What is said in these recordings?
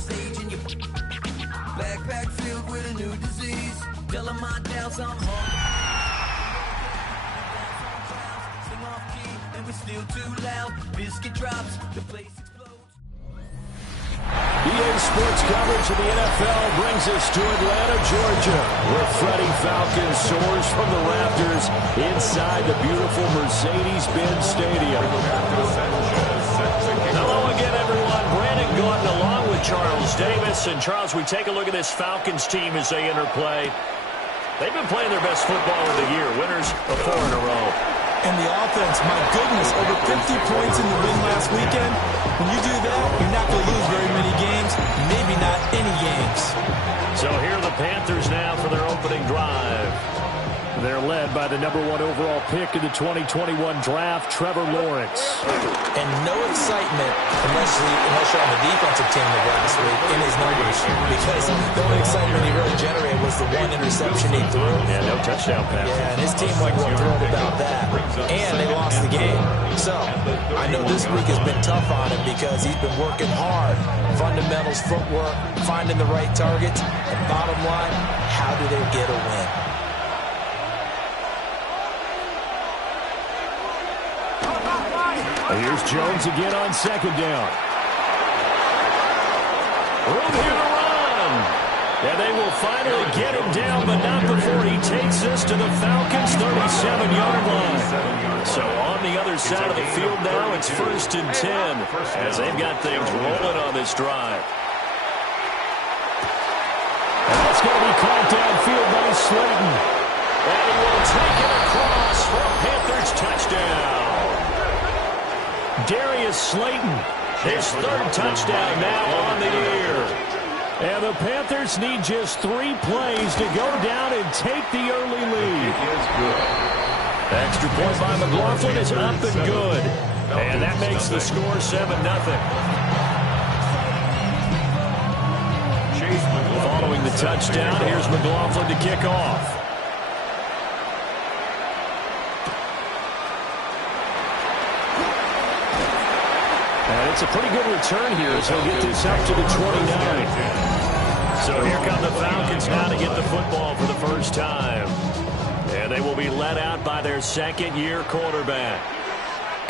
stage in your backpack filled with a new disease. Tell 'em my doubts, I'm home. Sing off key, and we're still too loud. Biscuit drops, the place explodes. EA Sports coverage of the NFL brings us to Atlanta, Georgia, where Freddie Falcon soars from the rafters inside the beautiful Mercedes-Benz Stadium. Hello again, everyone. Brandon Gordon along with Charles Davis. And, Charles, we take a look at this Falcons team as they enter play. They've been playing their best football of the year. Winners of 4 in a row. And the offense, my goodness, over 50 points in the win last weekend. When you do that, you're not going to lose very many games, maybe not any games. So here are the Panthers now for their opening drive. They're led by the #1 overall pick in the 2021 draft, Trevor Lawrence. And no excitement unless you're on the defensive team of last week in his numbers. Because the only excitement he really generated was the 1 interception he threw. Yeah, no touchdown pass. Yeah, and his team wasn't real thrilled about that. And they lost the game. So, I know this week has been tough on him because he's been working hard. Fundamentals, footwork, finding the right targets. And bottom line, how do they get a win? Here's Jones again on second down. Room here to run. And they will finally get him down, but not before he takes us to the Falcons' 37-yard line. So on the other side of the field now, it's 1st and 10 as they've got things rolling on this drive. And that's going to be caught downfield by Slayton. And he will take it across for a Panthers touchdown. Darius Slayton, his 3rd touchdown now on the year. And the Panthers need just 3 plays to go down and take the early lead. Extra point by McLaughlin is up and good. And that makes the score 7-0. Following the touchdown, here's McLaughlin to kick off. And it's a pretty good return here as he'll get this up to the 29. So here come the Falcons now to get the football for the first time. And they will be led out by their 2nd-year quarterback.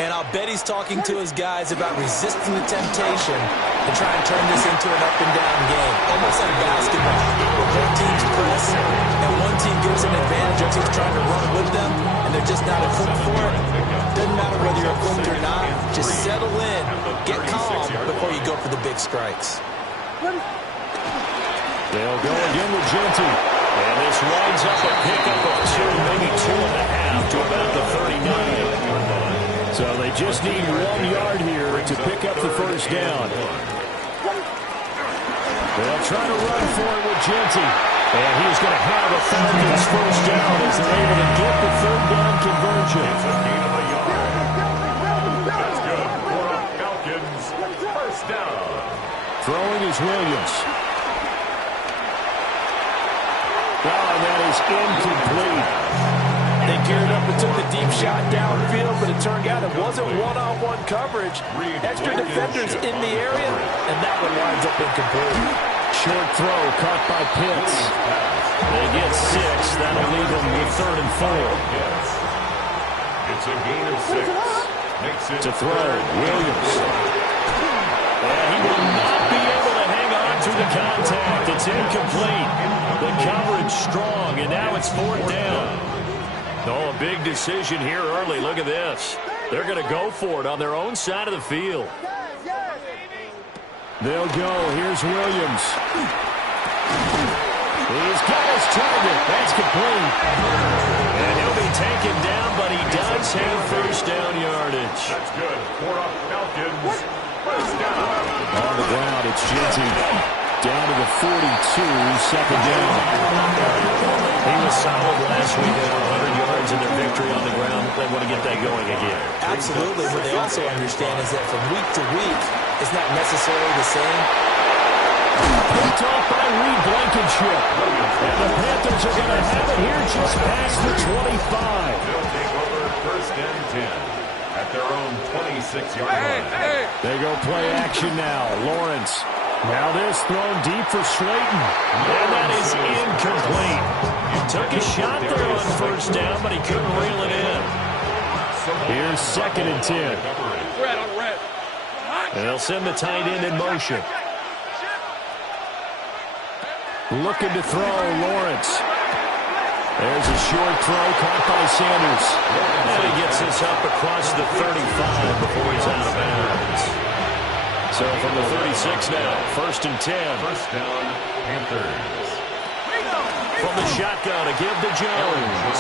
And I'll bet he's talking to his guys about resisting the temptation and try and turn this into an up-and-down game. Almost like basketball, where both teams press, and one team gives an advantage, other team's trying to run with them, and they're just not equipped for it. Doesn't matter whether you're equipped or not. Just settle in, get calm before you go for the big strikes. They'll go again with Genty. And this winds up a pickup of 2, maybe 2.5 to about the 39. So they just need 1 yard here to pick up the first down. They'll try to run for it with Genty. And he's going to have a Falcons first down as they're able to get the 3rd down conversion. That's good. For Falcons, first down. Throwing is Williams. Oh, and that is incomplete. They geared up and took the deep shot downfield, but it turned out it wasn't one-on-one coverage. Extra defenders in the area, and that one winds up incomplete. Short throw caught by Pitts. They get 6. That'll leave them with 3rd and 4. It's a gain of 6. Makes it to throw, Williams. And he will not be able to hang on to the contact. It's incomplete. The coverage strong, and now it's 4th down. Oh, a big decision here early. Look at this. They're going to go for it on their own side of the field. They'll go. Here's Williams. He's got his target. That's complete. And he'll be taken down, but he does have first down yardage. That's good. For Falcons, first down. On the ground, it's Genty. Down to the 42, 2nd down. He was solid last week at 100 yards in their victory on the ground. They want to get that going again. Absolutely. What they also understand is that from week to week, it's not necessarily the same. Picked off by Reed Blankenship. And the Panthers are going to have it here just past the 25. They'll take over 1st and 10 at their own 26-yard line. They go play action now. Lawrence Now this thrown deep for Slayton. And that is incomplete. Took a shot there on first down, but he couldn't reel it in. Here's 2nd and 10. And they'll send the tight end in motion. Looking to throw, Lawrence. There's a short throw caught by Sanders. And he gets this up across the 35 before he's out of bounds. So from the 36 now, 1st and 10. First down, Panthers. From the shotgun, a give to Jones.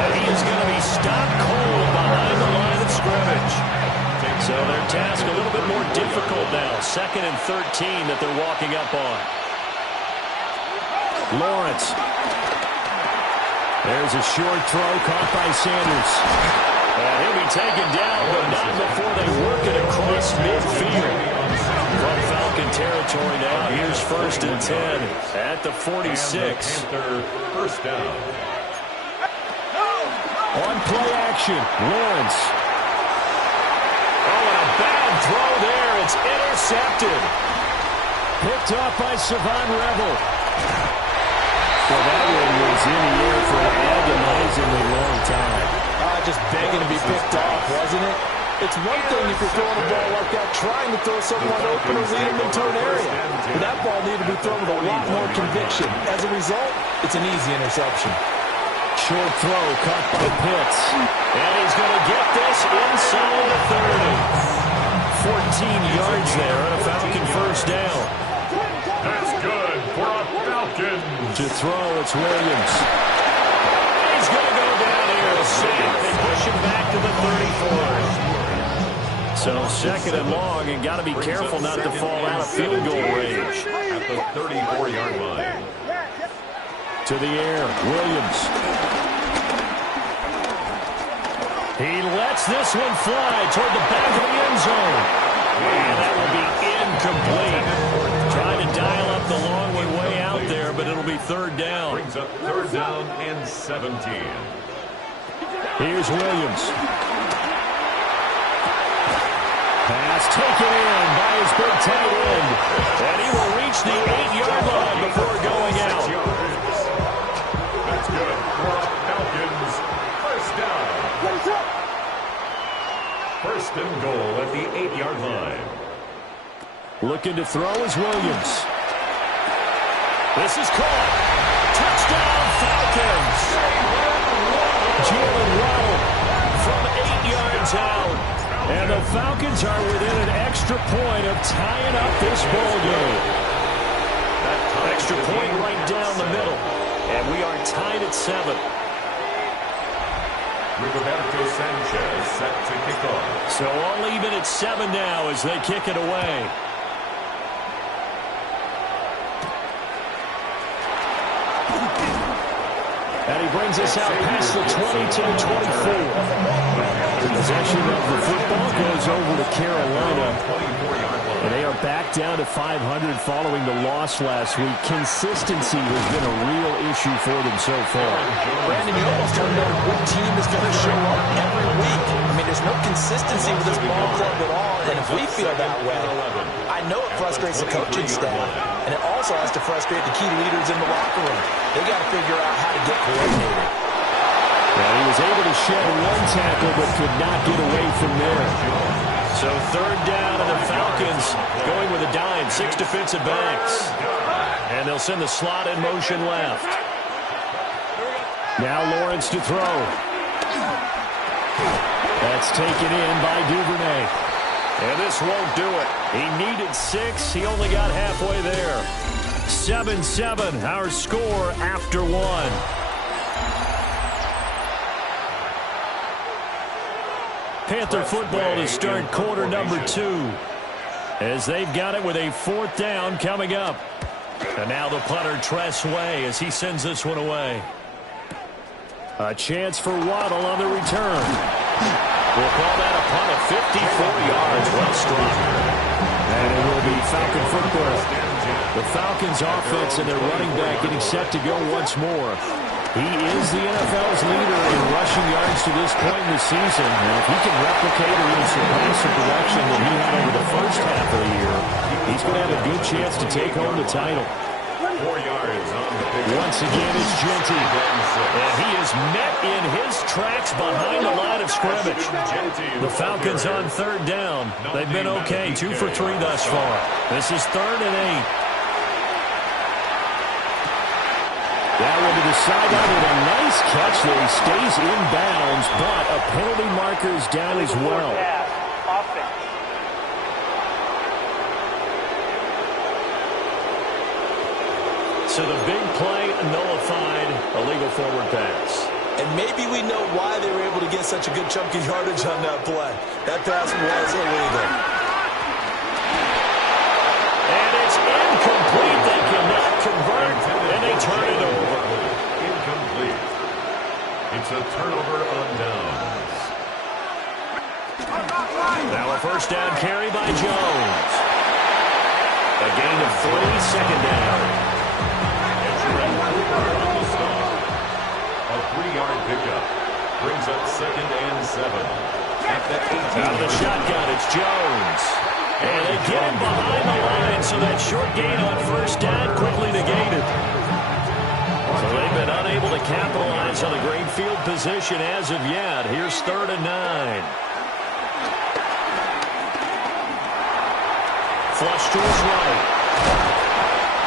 And he is going to be stopped cold behind the line of scrimmage. So their task a little bit more difficult now. 2nd and 13 that they're walking up on. Lawrence. There's a short throw caught by Sanders. And he'll be taken down, but not before they work it across midfield. From Falcon territory now, here's 1st and 10 at the 46. First down. On play action, Lawrence. Oh, and a bad throw there. It's intercepted. Picked off by Savon Revel. Well, that one was in the air for an agonizingly long time. Just begging to be picked off, wasn't it? It's one thing if you're throwing a ball like that, trying to throw someone open or lead them into an area. But that ball needed to be thrown with a lot more conviction. As a result, it's an easy interception. Short throw caught by Pitts. And he's going to get this inside the 30. 14 yards there on a Falcon first down. That's good for a Falcon. To throw, it's Williams. He's going to go down here. Safe. They push him back to the 34. So 2nd and long, and got to be careful not to fall out of field goal range. At the 34-yard line. To the air, Williams. He lets this one fly toward the back of the end zone. And that will be incomplete. Trying to dial up the long way out there, but it'll be 3rd down. Brings up 3rd down and 17. Here's Williams. Pass taken in by his big tight end. And he will reach the 8-yard line before going out. That's good for Falcons. First down. 1st and goal at the 8-yard line. Looking to throw is Williams. This is caught. Touchdown, Falcons. Jalen Waddle from 8 yards out. And the Falcons are within an extra point of tying up this ball game. Extra point right down the middle. And we are tied at 7. Roberto Sanchez set to kick off. So all even at 7 now as they kick it away. And he brings us out past the 20 to the 24. The possession of the football goes over to Carolina. And they are back down to 500 following the loss last week. Consistency has been a real issue for them so far. Brandon, you almost don't know what team is going to show up every week. I mean, there's no consistency with this ball club at all. And if we feel that way, I know it frustrates the coaching staff. And it also has to frustrate the key leaders in the locker room. They got to figure out how to get coordinated. Well, he was able to shed one tackle but could not get away from there. So 3rd down, and the Falcons going with a dime, 6 defensive backs. And they'll send the slot in motion left. Now Lawrence to throw. That's taken in by Duvernay. And this won't do it. He needed 6. He only got halfway there. 7-7, our score after 1. Panther football to start quarter number 2. As they've got it with a 4th down coming up. And now the punter Tress Way as he sends this one away. A chance for Waddle on the return. We'll call that a punt of 54 yards. Well struck. And it will be Falcon football. The Falcons offense and their running back getting set to go once more. He is the NFL's leader in rushing yards to this point in the season. And if he can replicate or even surpass the production that he had over the first half of the year, he's going to have a good chance to take home the title. 4 yards on the pick. Once again, it's Genty. And he is met in his tracks behind the line of scrimmage. The Falcons on third down. They've been okay, 2 for 3 thus far. This is 3rd and 8. That one to the sideline with a nice catch there. He stays in bounds, but a penalty marker is down as well. So the big play nullified, a legal forward pass. And maybe we know why they were able to get such a good chunk of yardage on that play. That pass was illegal. And it's incomplete. They cannot convert, and they turn it over. Incomplete. It's a turnover on downs. Now a first down carry by Jones. A gain of 3, second down. A 3-yard pickup brings up 2nd and 7. At the 18. Out of the shotgun, it's Jones. And they get him behind the line, so that short gain on first down quickly negated. So they've been unable to capitalize on a great field position as of yet. Here's 3rd and 9. Flush to his right.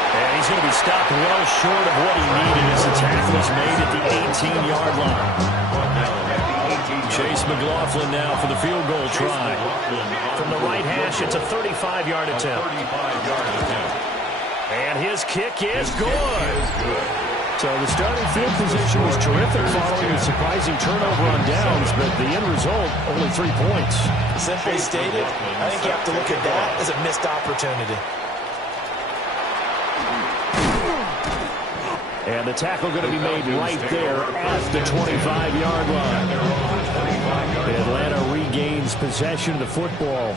And he's going to be stopped well short of what he needed as the tackle is made at the 18-yard line. Chase McLaughlin now for the field goal try. From the right hash, it's a 35-yard attempt. And his kick is good. So the starting field position was terrific following a surprising turnover on downs, but the end result, only 3 points. Simply stated, I think you have to look at that as a missed opportunity. And the tackle going to be made right there at the 25-yard line. Atlanta regains possession of the football.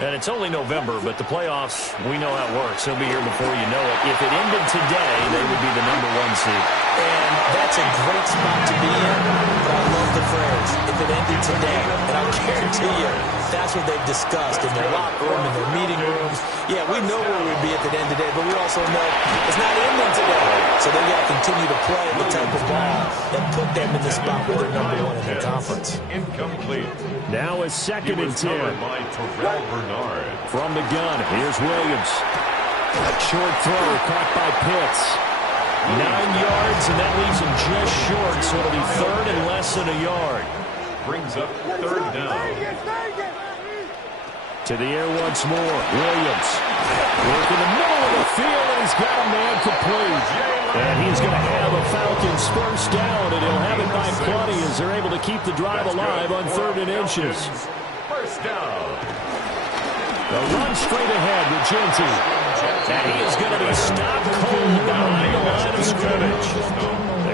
And it's only November, but the playoffs, we know how it works. They'll be here before you know it. If it ended today, they would be the #1 seed. And that's a great spot to be in, but I love the phrase, if it ended today. And I'll guarantee you, that's what they've discussed in their locker room, in their meeting rooms. Yeah, we know where we'd be at the end of the day, but we also know it's not ending today. So they've got to continue to play the type of ball that put them in the spot where they're #1 in the conference. Incomplete. Now a 2nd and 10. From the gun, here's Williams. A short throw caught by Pitts. 9 yards, and that leaves him just short, so it'll be 3rd and less than a yard. Brings up 3rd down. To the air once more, Williams. Work in the middle of the field, and he's got a man complete. And he's going to have a Falcons first down, and he'll have it by plenty as they're able to keep the drive alive on 3rd and inches. First down. The run straight ahead with Genty. And he is going to be stopped cold behind the line of scrimmage.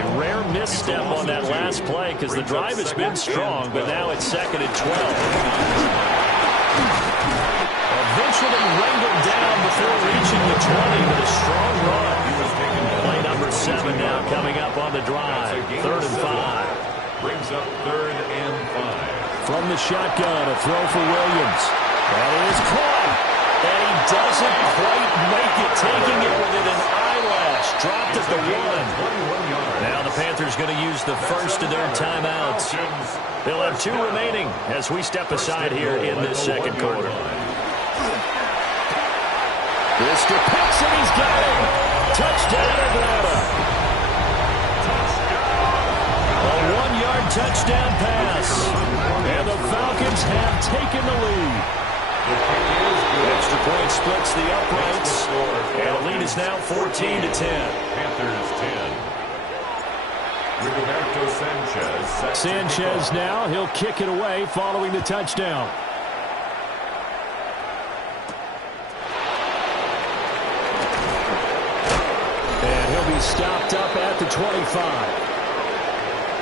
A rare misstep on that last play because the drive has been strong, but now it's 2nd and 12. Eventually wrangled down before reaching the 20 with a strong run. Play number 7 now coming up on the drive. 3rd and 5. Brings up 3rd and 5. From the shotgun, a throw for Williams. That is caught. And he doesn't quite make it, taking it within an eyelash. Dropped at the 1. Now the Panthers going to use the first of their timeouts. They'll have 2 remaining as we step aside here in this 2nd quarter. Mr. Pitts, and he's got him. Touchdown, Atlanta. A 1-yard touchdown pass. And the Falcons have taken the lead. Extra point splits the uprights. And the lead is now 14-10. Panthers 10. Roberto Sanchez. Sanchez now, he'll kick it away following the touchdown. And he'll be stopped up at the 25.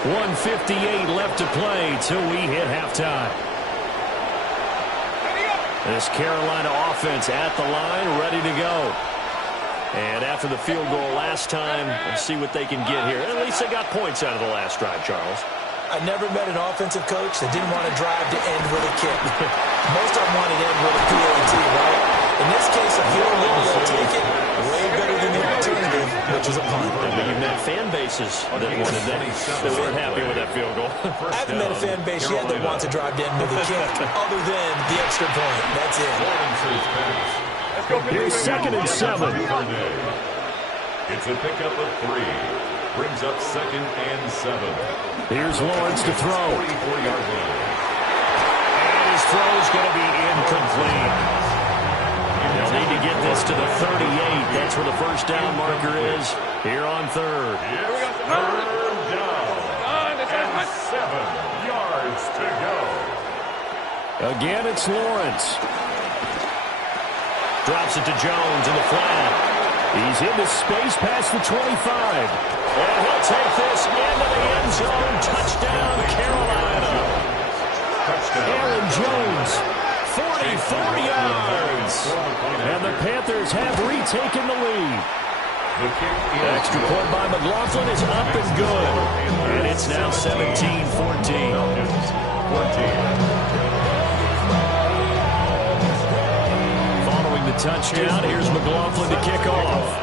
1:58 left to play till we hit halftime. This Carolina offense at the line, ready to go. And after the field goal last time, let's see what they can get here. At least they got points out of the last drive, Charles. I never met an offensive coach that didn't want to drive to end with a kick. Most of them wanted to end with a PAT, right? In this case, a field goal, they'll take it. Way better than the alternative, which is a punt. But you've met fan bases that wanted that, that weren't happy with that field goal. I haven't met a fan base yet that wants to drive to end with a kick, other than the extra point. That's it. Here's 2nd and 7. It's a pickup of 3. Brings up 2nd and 7. Here's Lawrence to throw. 44-yard line. And his throw is going to be incomplete. They'll need to get this to the 38. That's where the first down marker is here on 3rd. It's 3rd down. And 7 yards to go. Again, it's Lawrence. Drops it to Jones in the flat. He's into space past the 25. And he'll take this into the end zone. Touchdown, Carolina. Aaron Jones, 44 yards. And the Panthers have retaken the lead. The extra point by McLaughlin is up and good. And it's now 17-14. Following the touchdown, here's McLaughlin to kick off.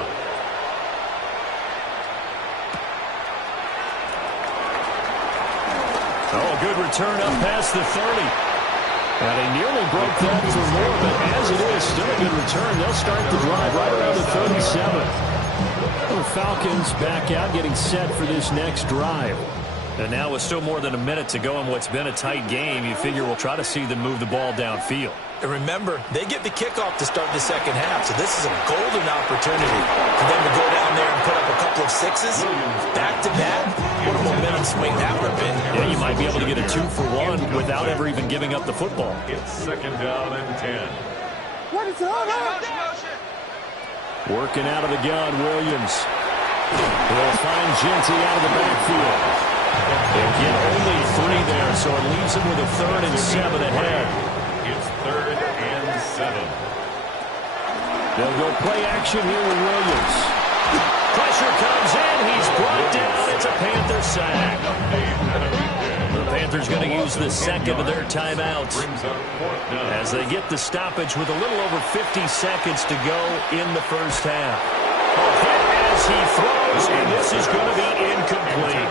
Oh, a good return up past the 30. And he nearly broke that for more, but as it is, still a good return. They'll start the drive right around the 37. The Falcons back out, getting set for this next drive. And now with still more than a minute to go in what's been a tight game, you figure we'll try to see them move the ball downfield. And remember, they get the kickoff to start the second half, so this is a golden opportunity for them to go down there and put up a couple of sixes back-to-back. What a momentum swing that would have been. Yeah, you might be able to get a 2-for-1 without ever even giving up the football. It's 2nd down and 10. What is all that? Working out of the gun, Williams. He'll find Genty out of the backfield. They'll get only 3 there, so it leaves him with a 3rd and 7 ahead. It's 3rd and 7. They'll go play action here with Williams. Pressure comes in. He's brought down. It's a Panther sack. The Panthers going to use the second of their timeouts as they get the stoppage with a little over 50 seconds to go in the first half. Hit as he throws, and this is going to be incomplete.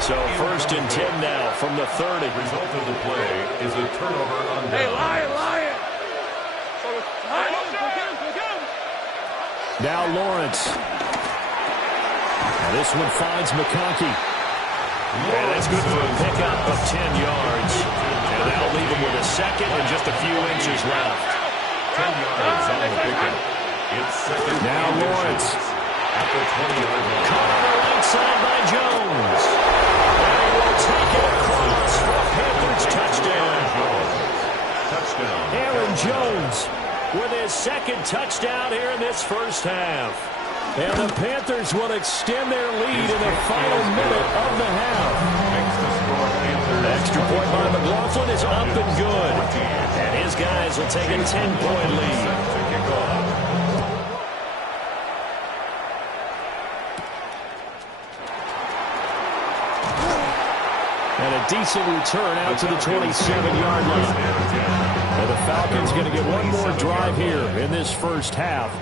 So 1st and 10 now from the 30. The result of the play is a turnover on down. Hey, Lion! Now Lawrence. Now this one finds McConkey. And that's good for a pickup of 10 yards. And that'll leave him with a second and just a few inches left. 10 yards on the pickup. It's 2nd now Lawrence. At the 20-yard line. Caught on the right side by Jones. And he will take it across for a Panthers touchdown. Touchdown. Aaron Jones with his 2nd touchdown here in this first half. And the Panthers will extend their lead in the final minute of the half. The extra point by McLaughlin is up and good. And his guys will take a 10-point lead. And a decent return out to the 27-yard line. And the Falcons going to get one more drive here in this first half.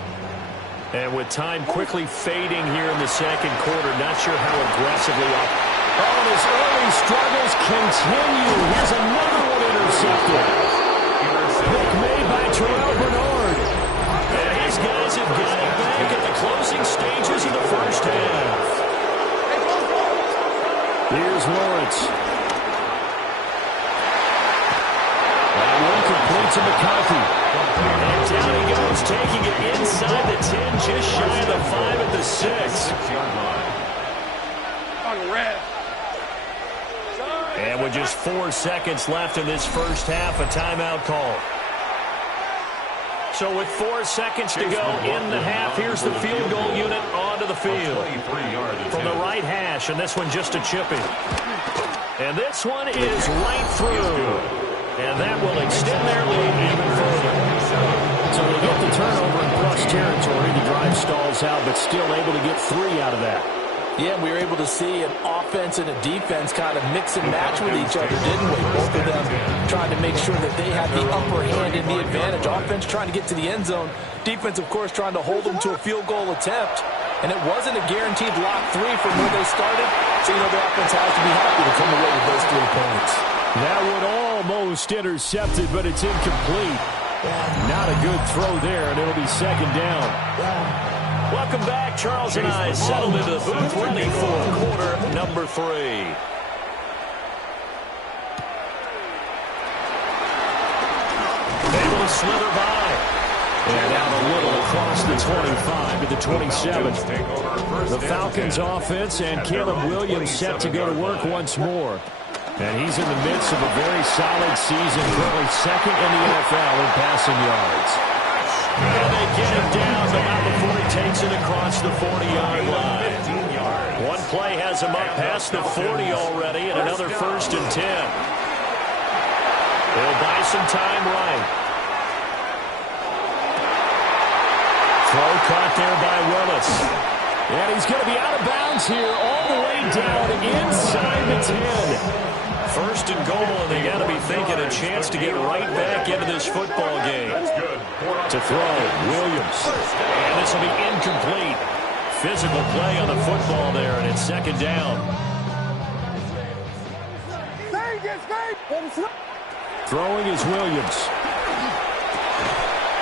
And with time quickly fading here in the second quarter, not sure how aggressively up. Oh, and his early struggles continue. Here's another one intercepted. Pick made by Terrell Bernard. And his guys have got it back at the closing stages of the first half. Here's Lawrence. That one complete to McConkey. And down he goes, taking it inside the 10, just shy of the 5 at the 6. And with just 4 seconds left in this first half, a timeout call. So with 4 seconds to go in the half, here's the field goal unit onto the field. From the right hash, and this one just a chipping. And this one is right through. And that will extend their lead even further. So they get the turnover and plus lost territory. The drive stalls out, but still able to get 3 out of that. Yeah, we were able to see an offense and a defense kind of mix and match with each other, didn't we? Both of them trying to make sure that they had the upper hand and the advantage. Offense trying to get to the end zone. Defense, of course, trying to hold them to a field goal attempt. And it wasn't a guaranteed lock 3 from where they started. So, you know, the offense has to be happy to come away with those 3 points. That would almost intercepted, but it's incomplete. Not a good throw there, and it'll be second down. Welcome back. Charles and I settled into the booth, ready for quarter number 3. Able to slither by. And out a little across the 25 to the 27. The Falcons offense and Caleb Williams set to go to work once more. And he's in the midst of a very solid season, currently second in the NFL in passing yards. And they get him down about before he takes it across the 40-yard line. One play has him up past the 40 already, and another 1st and 10. They'll buy some time right. Throw caught there by Willis. And he's going to be out of bounds here all the way down inside the 10. 1st and goal, and they got to be thinking a chance to get right back into this football game. To throw, Williams. And this will be incomplete. Physical play on the football there, and it's second down. Throwing is Williams.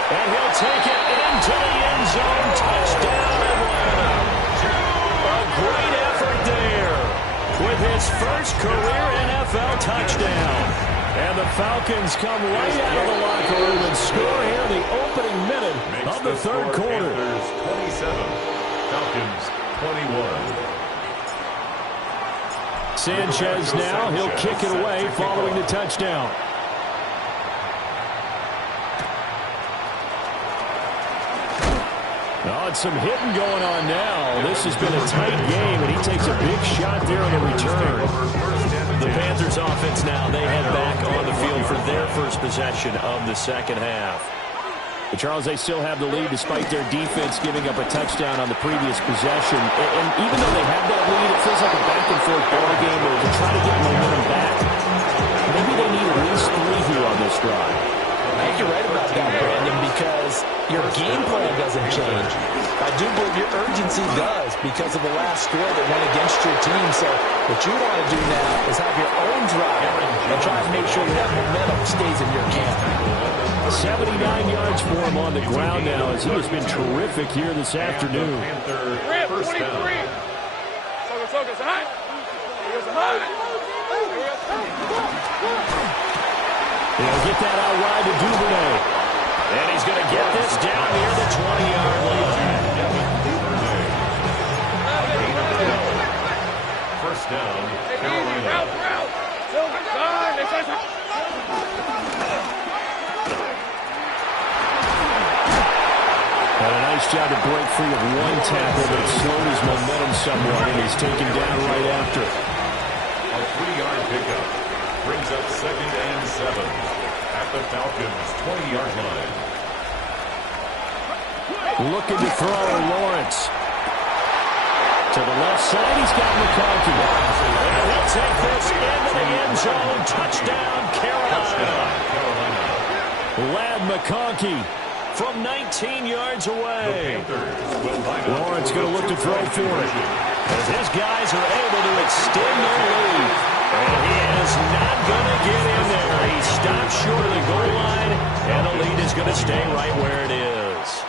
And he'll take it into the end zone. Touchdown, Atlanta. A great effort there with his first career NFL touchdown. And the Falcons come right out of the locker room and score here in the opening minute of the 3rd quarter. Panthers 27, Falcons 21. Sanchez now, he'll kick it away following the touchdown. Oh, it's some hitting going on now. This has been a tight game, and he takes a big shot there on the return. The Panthers offense now, they head back on the field for their first possession of the second half. But Charles, they still have the lead despite their defense giving up a touchdown on the previous possession. And even though they have that lead, it feels like a back-and-forth ball game where to try to get momentum back, maybe they need at least 3 here on this drive. I think you're right about that, Brandon, because your game plan doesn't change. I do believe your urgency does because of the last score that went against your team. So what you want to do now is have your own drive and try to make sure that momentum stays in your camp. 79 yards for him on the ground now as he has been terrific here this afternoon. First down. He'll get that out wide to Duvernay. And he's going to get this down near the 20-yard line. First down, Carolina. And a nice job to break free of one tackle, but it slowed his momentum somewhat, and he's taken down right after. A 3-yard pickup brings up 2nd and 7 at the Falcons' 20-yard line. Looking to throw Lawrence. To the left side, he's got McConkey. And he'll take this into the end zone. Touchdown, Carolina. Ladd McConkey from 19 yards away. Lawrence going to look to throw for it. As his guys are able to extend their lead. And he is not going to get in there. He stops short of the goal line, and the lead is going to stay right where it is.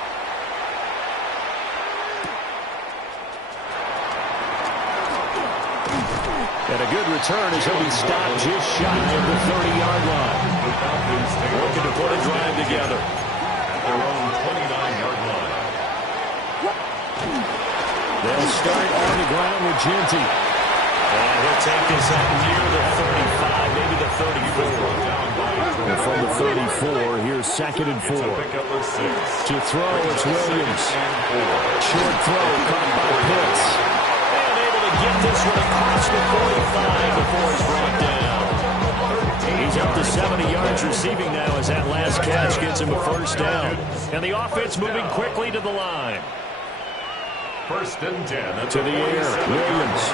And a good return as he'll be stopped just shy of the 30-yard line. Looking to put a drive together. At their own 29-yard line. They'll start on the ground with Genty. And he'll take this up near the 35, maybe the 34. And from the 34, here's 2nd and 4. To throw, it's Williams. Short throw, caught by Pitts. And able to get this one across the 45 before he's brought down. He's up to 70 yards receiving now as that last catch gets him a first down. And the offense moving quickly to the line. First and 10. To the air, Williams.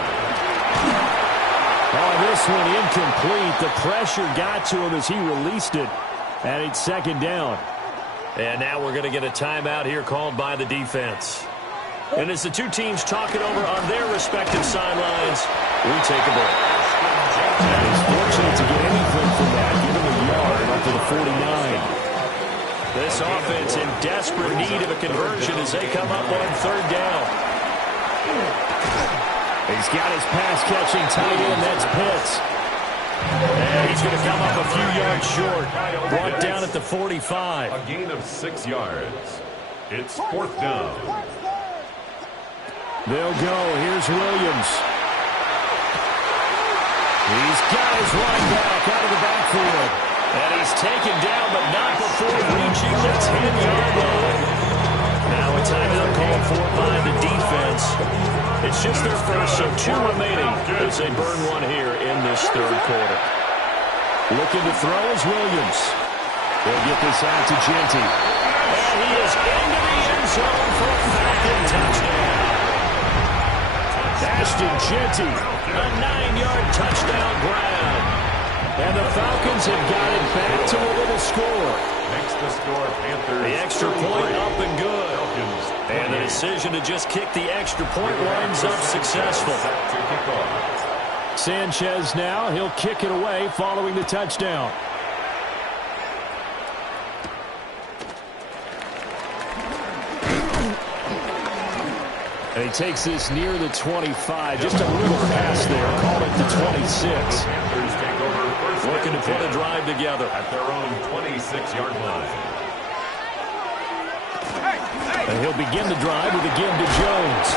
Oh, this one incomplete. The pressure got to him as he released it. And it's second down. And now we're going to get a timeout here called by the defense. And as the two teams talk it over on their respective sidelines, we take a break. And he's fortunate to get anything from that, given a yard up to the 49. This offense in desperate need of a conversion as they come up on third down. He's got his pass-catching tight end. That's Pitts. And he's going to come up a few yards short. Brought down at the 45. A gain of 6 yards. It's fourth down. They'll go. Here's Williams. He's got his running back out of the backfield. And he's taken down, but not before reaching the 10-yard line. Now a timeout called for by the defense. It's just their first, so 2 remaining as they burn one here in this third quarter. Looking to throw is Williams. They'll get this out to Genty. And he is into the end zone for a Falcon touchdown. Ashton Genty, a 9-yard touchdown grab. And the Falcons have got it back to a little score. Makes the score Panthers. The extra point up and good. And the decision to just kick the extra point winds up successful. Sanchez now, he'll kick it away following the touchdown. And he takes this near the 25. Just a little pass there. Call it the 26. Looking to put a drive together at their own 26-yard line. And he'll begin the drive with a give to Jones.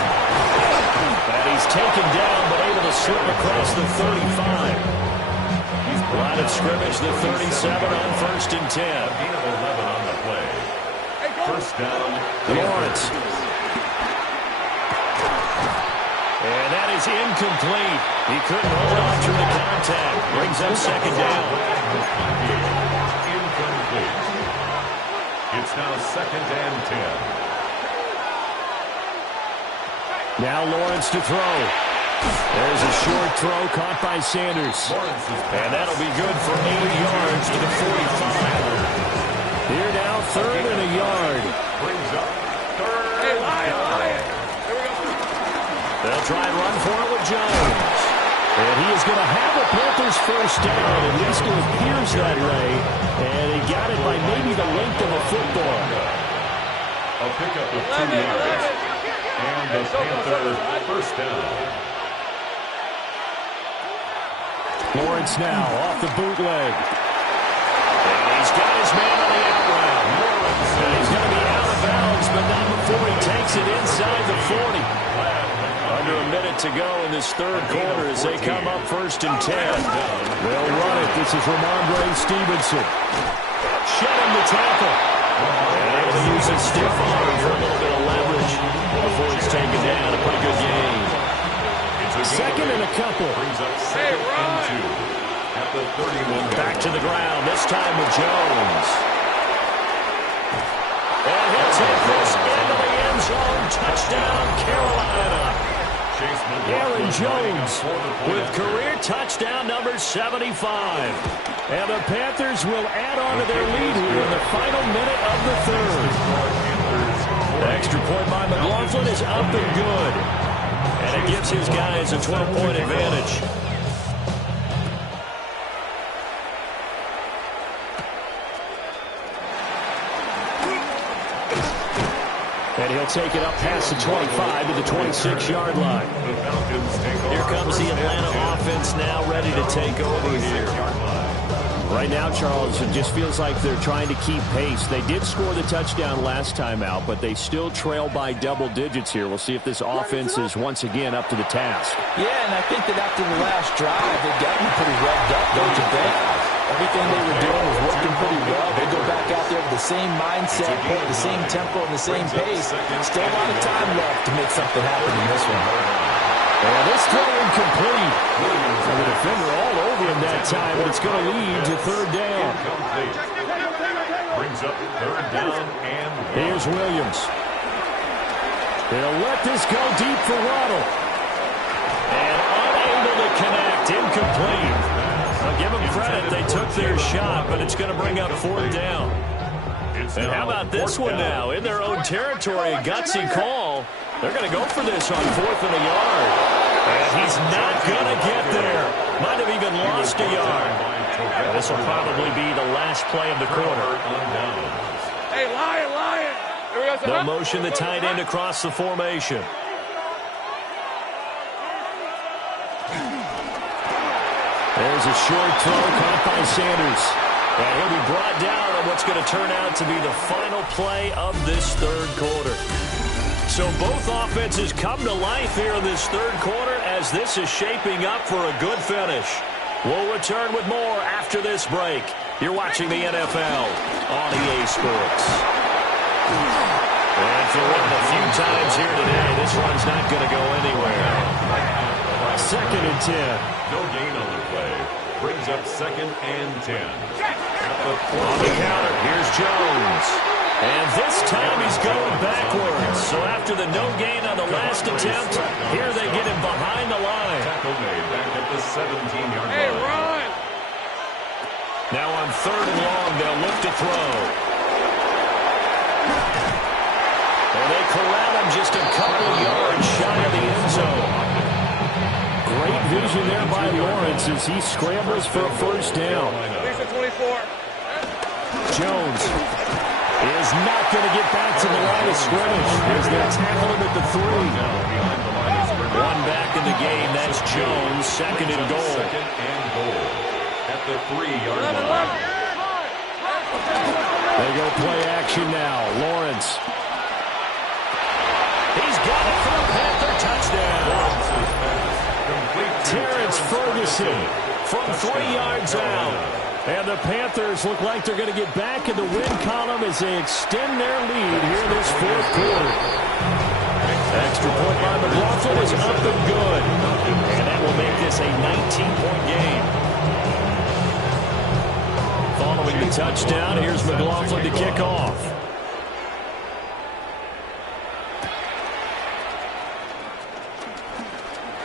And he's taken down, but able to slip across the 35. Line of scrimmage, the 37 on first and 10. Gain of 11 on the play. First down, Lawrence. And that is incomplete. He couldn't hold on through the contact. Brings up second down. Incomplete. It's now second and 10. Now Lawrence to throw. There's a short throw caught by Sanders. And that'll be good for 80 yards to the 45. Here now, third and a yard. Brings up third. Hey, Lion. They'll try and run for it with Jones. And he is going to have the Panthers first down. At least it appears that way. And he got it by maybe the length of a football. A pickup of 2 yards. And the Panthers first down. Lawrence now off the bootleg. And he's got his man on the out route. And he's going to be out of bounds, but not before he takes it inside the 40. Under a minute to go in this third quarter as they come up first and 10. They'll run it. This is Ramondre Stevenson. Shedding the tackle. And able to use his stiff arm for a little bit of leverage before he's taken down. A pretty good game. Second and a couple. Brings up second and 2 at the 31. Back to the ground, this time with Jones. And he'll take this into the end zone. Touchdown, Carolina. Aaron Jones with career touchdown number 75. And the Panthers will add on to their lead here in the final minute of the third. The extra point by McLaughlin is up and good. And it gives his guys a 12-point advantage. And he'll take it up past the 25 to the 26-yard line. Here comes the Atlanta offense now ready to take over here. Right now, Charles, it just feels like they're trying to keep pace. They did score the touchdown last time out, but they still trail by double digits here. We'll see if this offense is once again up to the task. Yeah, and I think that after the last drive, they've gotten pretty revved up, don't you think? Everything they were doing was working pretty well. They go back out there with the same mindset, the same tempo, and the same pace. Still a lot of time left to make something happen in this one. And this throw incomplete. And the defender all over him that time, but it's going to lead to third down. Brings up third down and Here's Williams. They'll let this go deep for Waddle. And unable to connect. Incomplete. I'll give them credit. They took their shot, but it's going to bring up fourth down. And how about this one now? In their own territory, a gutsy call. They're going to go for this on 4th and a yard. And he's not going to get there. Might have even lost a yard. And this will probably be the last play of the quarter. Hey, Lion! They'll motion the tight end across the formation. There's a short throw caught by Sanders. And he'll be brought down on what's going to turn out to be the final play of this third quarter. So both offenses come to life here in this third quarter as this is shaping up for a good finish. We'll return with more after this break. You're watching the NFL on EA Sports. And for one of the few times here today, this run's not going to go anywhere. 2nd and 10. no gain on the play. Brings up 2nd and 10. On the counter, here's Jones. And this time he's going backwards. So after the no gain on the last attempt, here they get him behind the line. Tackle made back at the 17-yard line. Hey, run! Now on 3rd and long, they'll look to throw. And they corral him just a couple yards shy of the end zone. Great vision there by Lawrence as he scrambles for a first down. 24. Jones is not going to get back to the line of scrimmage as they tackle him at the 3. One back in the game. That's Jones. 2nd and goal. 2nd and goal at the 3-yard line. They go play action now. Lawrence. He's got it for a Panther touchdown. Terrence Ferguson from 3 yards out. And the Panthers look like they're going to get back in the win column as they extend their lead here in this fourth quarter. Extra point by McLaughlin is up and good. And that will make this a 19-point game. Following the touchdown, here's McLaughlin to kick off.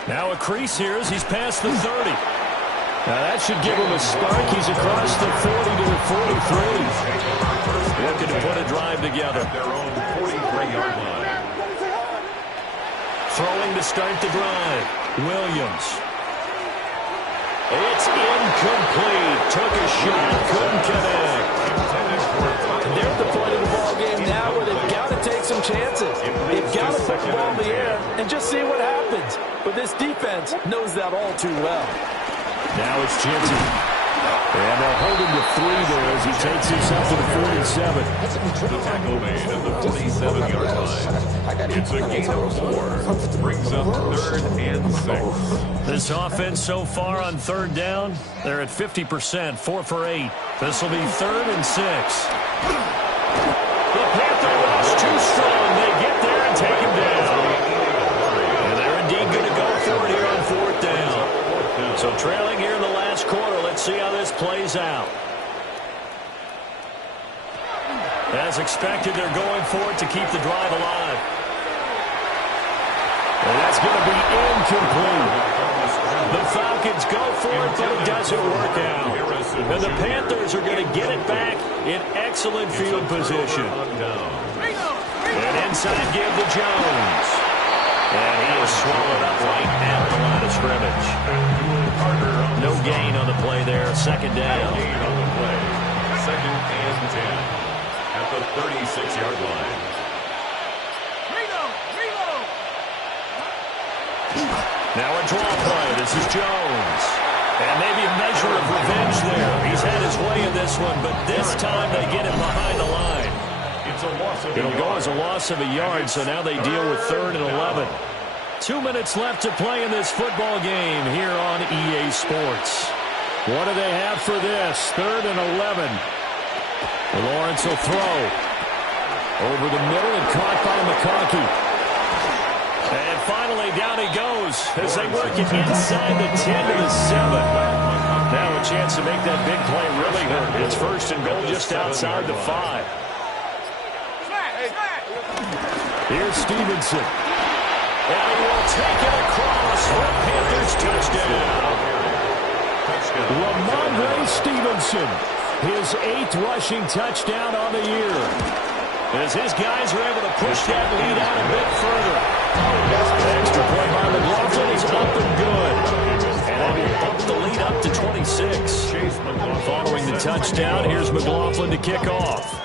Now a crease here as he's past the 30. Now that should give him a spark. He's across the 40 to the 43. Looking to put a drive together. Their own 43-yard line. Throwing to start the drive. Williams. It's incomplete. Took a shot. Couldn't connect. They're at the point of the ball game now where they've got to take some chances. They've got to put the ball in the air and just see what happens. But this defense knows that all too well. Now it's Jensen. And they'll hold him to 3 there as he takes himself to the 47. The tackle made at the 47-yard line. It's a gain of 4. Brings up 3rd and 6. This offense so far on 3rd down, they're at 50%, 4 for 8. This will be 3rd and 6. The Panther rush too strong. They get there and take him down. And they're indeed going to go for it here on 4th down. So trailing here in the last quarter. Let's see how this plays out. As expected, they're going for it to keep the drive alive. And that's going to be incomplete. The Falcons go for it, but it doesn't work out. And the Panthers are going to get it back in excellent field position. And inside give to Jones. And he is swallowed up right at the line of scrimmage. No gain on the play there. 2nd down. Gain on the play. 2nd and 10 at the 36-yard line. Now a draw play. This is Jones. And maybe a measure of revenge there. He's had his way in this one, but this time they get him behind the line. It'll go as a loss of a yard, so now they deal with 3rd and 11. 2 minutes left to play in this football game here on EA Sports. What do they have for this? 3rd and 11. Lawrence will throw. Over the middle and caught by McConkey. And finally, down he goes as they work it inside the 10 to the 7. Now a chance to make that big play really hurt. It's first and goal just outside the 5. Here's Stevenson. And he will take it across for a Panthers touchdown. Ramondre Stevenson, his 8th rushing touchdown on the year. As his guys are able to push that lead out a bit further. The extra point by McLaughlin is up and good. And that will bump the lead up to 26. Following the touchdown, here's McLaughlin to kick off.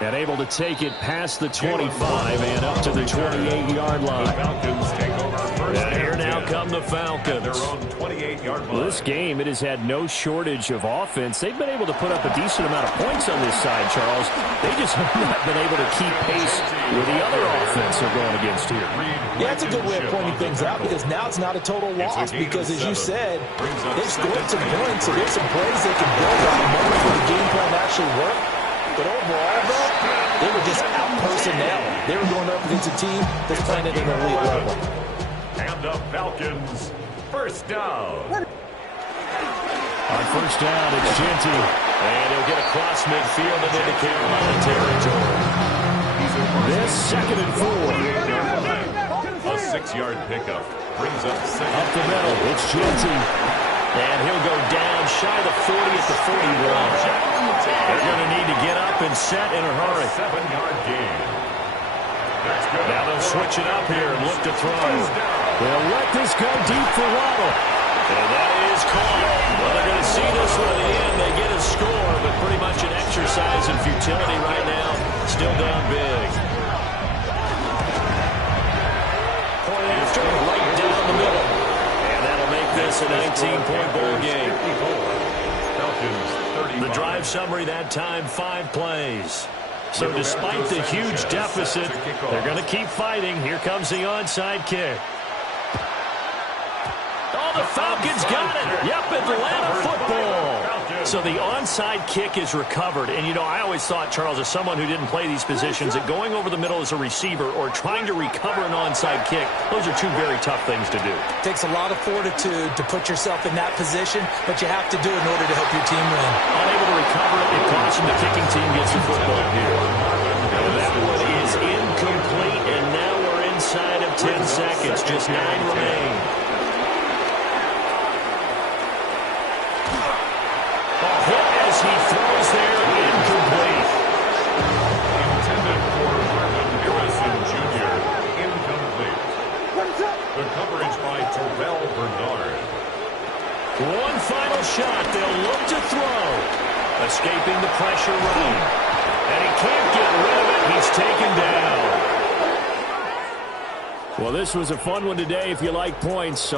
And able to take it past the 25 and up to the 28-yard line. And here now come the Falcons. Well, this game, it has had no shortage of offense. They've been able to put up a decent amount of points on this side, Charles. They just have not been able to keep pace with the other offense they're going against here. Yeah, that's a good way of pointing things out because now it's not a total loss because, as you said, they've scored some points, so there's some plays they can build on in order for the game plan to actually work. But overall, though, they were just out-personnel. They were going up against a team that's playing at an elite level. And the Falcons, first down. On first down, it's Genty. And he'll get across midfield and into Carolina territory. This 2nd and 4. A 6-yard pickup brings up second. Up the middle, it's Genty. And he'll go down shy of the 40 at the 41. They're going to need to get up and set in a hurry. 7-yard gain. Now they'll switch it up here and look to throw. They'll let this go deep for Waddle. And that is caught. Well, they're going to see this one at the end. They get a score, but pretty much an exercise in futility right now. Still down big. Point after, right down the middle. And that'll make this a 19-point ball game. The drive summary that time, 5 plays. So despite the huge deficit, they're going to keep fighting. Here comes the onside kick. Oh, the Falcons got it. Yep, Atlanta football. So the onside kick is recovered. And, you know, I always thought, Charles, as someone who didn't play these positions, that going over the middle as a receiver or trying to recover an onside kick, those are 2 very tough things to do. It takes a lot of fortitude to put yourself in that position, but you have to do it in order to help your team win. Unable to recover it, it costs them. The kicking team gets the football here. And that one is incomplete, and now we're inside of 10 seconds. Just 9 remain. He throws there, incomplete. Intended for Marvin Harrison Jr., incomplete. The coverage by Terrell Bernard. One final shot. They'll look to throw. Escaping the pressure run. And he can't get rid of it. He's taken down. Well, this was a fun one today if you like points. So